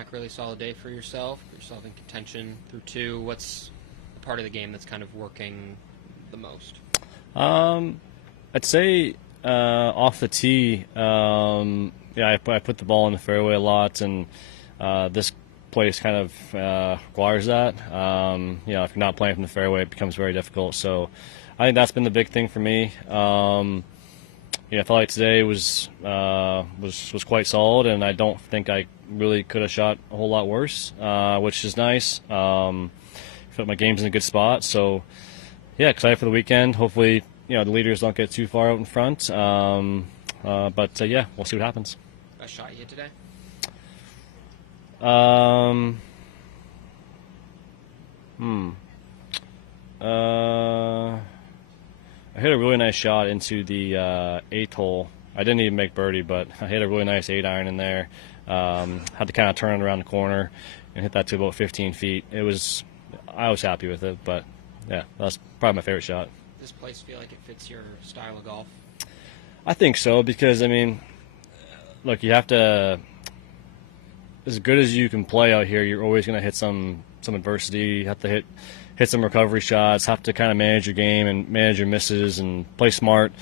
Mac, really solid day for yourself. Put yourself in contention through 2. What's the part of the game that's kind of working the most? I'd say off the tee, I put the ball in the fairway a lot, and this place kind of requires that. If you're not playing from the fairway, it becomes very difficult. So I think that's been the big thing for me. I felt like today was quite solid, and I don't think I really could have shot a whole lot worse, which is nice. I feel like my game's in a good spot, so yeah, excited for the weekend. Hopefully, the leaders don't get too far out in front. But we'll see what happens. Best shot you hit today? I hit a really nice shot into the 8th hole. I didn't even make birdie, but I hit a really nice 8-iron in there. Had to kind of turn it around the corner and hit that to about 15 feet. I was happy with it, but yeah, that's probably my favorite shot. Does this place feel like it fits your style of golf? I think so, because, look, you have to, as good as you can play out here, you're always going to hit some adversity. You have to hit some recovery shots, have to kind of manage your game and manage your misses and play smart.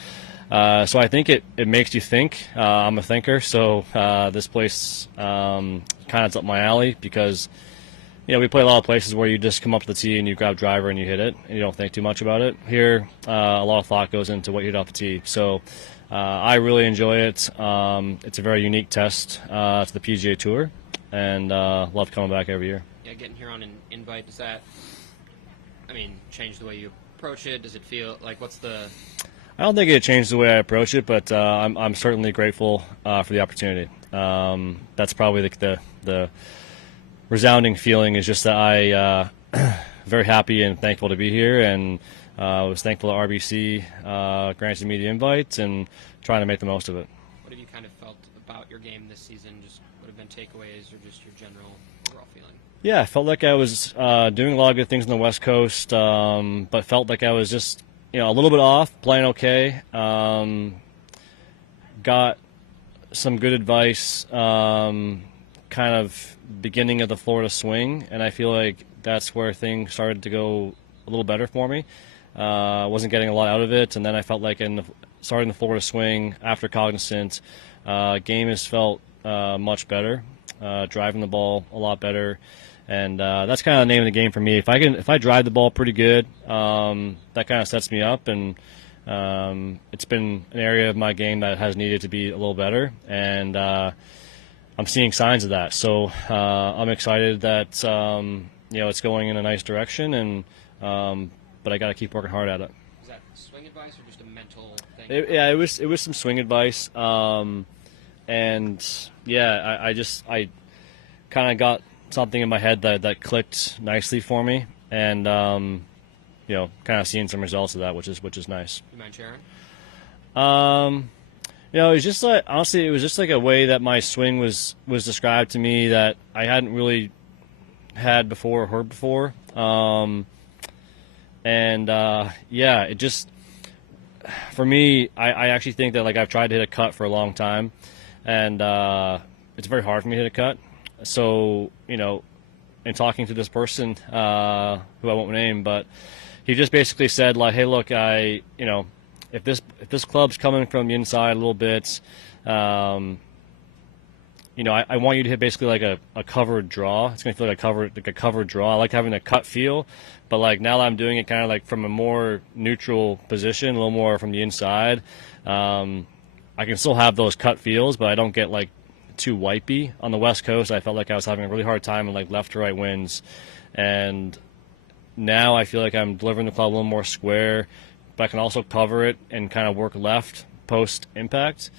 So I think it makes you think. I'm a thinker, so this place kind of is up my alley, because we play a lot of places where you just come up to the tee and you grab driver and you hit it and you don't think too much about it. Here, a lot of thought goes into what you hit off the tee. So I really enjoy it. It's a very unique test to the PGA Tour, and love coming back every year. Yeah, getting here on an invite, does that, change the way you approach it? Does it feel like, what's the... I don't think it changed the way I approach it, but I'm certainly grateful for the opportunity. That's probably the resounding feeling, is just that I very happy and thankful to be here, and I was thankful that RBC granted me the invite and trying to make the most of it. What have you kind of felt about your game this season? Just what have been takeaways, or just your general overall feeling? Yeah, I felt like I was doing a lot of good things on the West Coast, but felt like I was just a little bit off, playing okay. Got some good advice kind of beginning of the Florida swing, and I feel like that's where things started to go a little better for me. Wasn't getting a lot out of it, and then I felt like starting the Florida swing after Cognizant, game has felt much better, driving the ball a lot better, and that's kind of the name of the game for me. If I drive the ball pretty good, that kind of sets me up, and it's been an area of my game that has needed to be a little better, and I'm seeing signs of that. So I'm excited that it's going in a nice direction, and but I got to keep working hard at it. Is that swing advice or just a mental thing? It was some swing advice, and I kind of got something in my head that clicked nicely for me, and kind of seeing some results of that, which is nice. You mind sharing? It was just like, honestly, it was just like a way that my swing was described to me that I hadn't really had before or heard before. It just, for me, I actually think that, like, I've tried to hit a cut for a long time, and it's very hard for me to hit a cut. So, in talking to this person, who I won't name, but he just basically said, like, hey, look, if this club's coming from the inside a little bit, I want you to hit basically like a covered draw. It's going to feel like a covered draw. I like having a cut feel, but like now that I'm doing it kind of like from a more neutral position, a little more from the inside, I can still have those cut feels, but I don't get like too wipey. On the West Coast, I felt like I was having a really hard time in like left to right winds, and now I feel like I'm delivering the club a little more square, but I can also cover it and kind of work left post impact.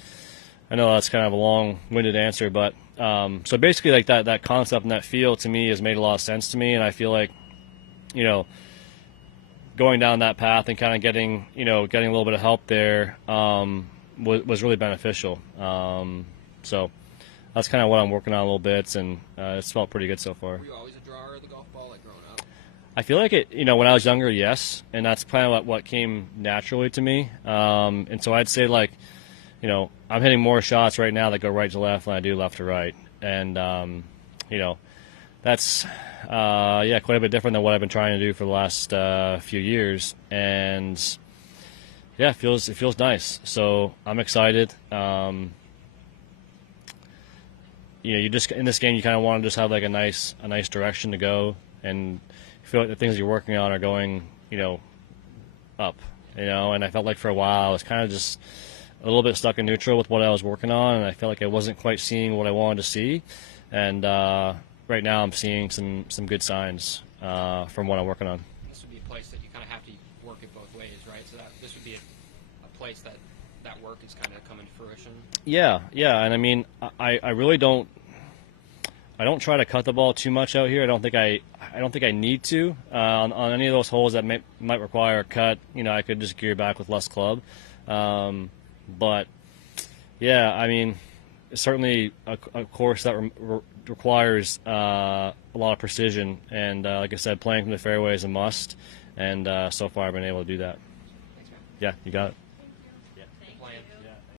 I know that's kind of a long-winded answer, but so basically like that concept and that feel to me has made a lot of sense to me, and I feel like, going down that path and kind of getting a little bit of help there was really beneficial. So that's kind of what I'm working on a little bit, and it's felt pretty good so far. Were you always a drawer of the golf ball, like growing up? I feel like it, when I was younger, yes, and that's kind of what came naturally to me. And so I'd say, like, I'm hitting more shots right now that go right to left than I do left to right. And that's quite a bit different than what I've been trying to do for the last few years, and yeah, it feels nice. So I'm excited. You just in this game, you kind of want to just have like a nice direction to go, and feel like the things you're working on are going, up. And I felt like for a while I was kind of just a little bit stuck in neutral with what I was working on, and I felt like I wasn't quite seeing what I wanted to see. And right now I'm seeing some good signs from what I'm working on. This would be a place that you kind of have to work it both ways, right? So this would be a place that work is kind of coming to fruition. Yeah, and I mean, I really don't try to cut the ball too much out here. I don't think I need to on any of those holes that might require a cut. I could just gear back with less club. But yeah, I mean, it's certainly a course that requires a lot of precision, and like I said, playing from the fairway is a must. And so far, I've been able to do that. Thanks, man. Yeah, you got it.